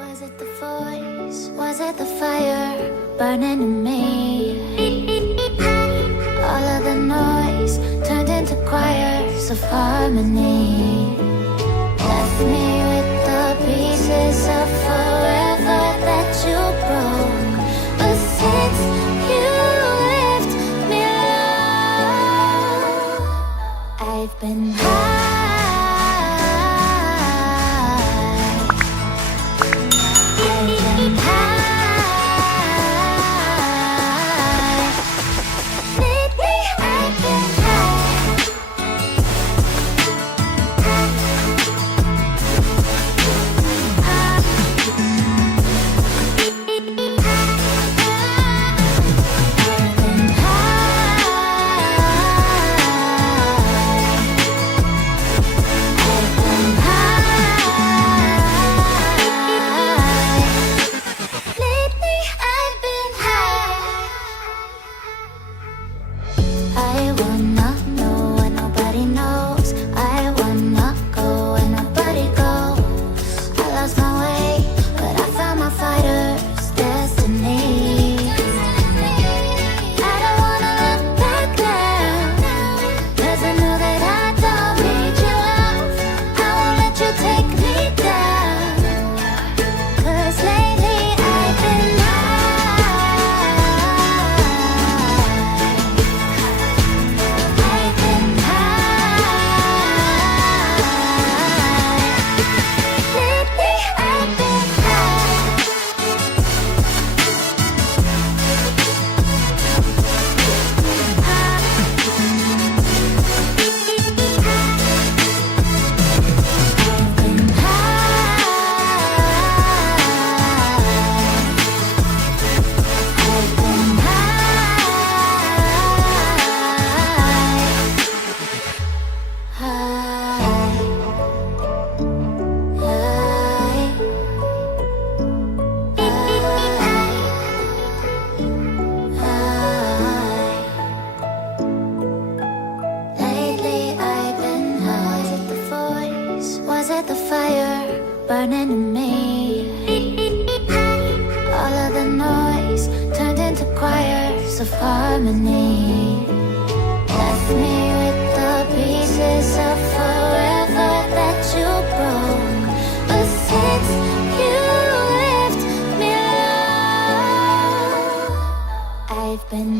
Was it the voice? Was it the fire burning in me? All of the noise turned into choirs of harmony. Left me with the pieces of forever that you broke. But since you left me alone, I've been high. Burning in me. All of the noise turned into choirs of harmony. Left me with the pieces of forever that you broke. But since you left me alone, I've been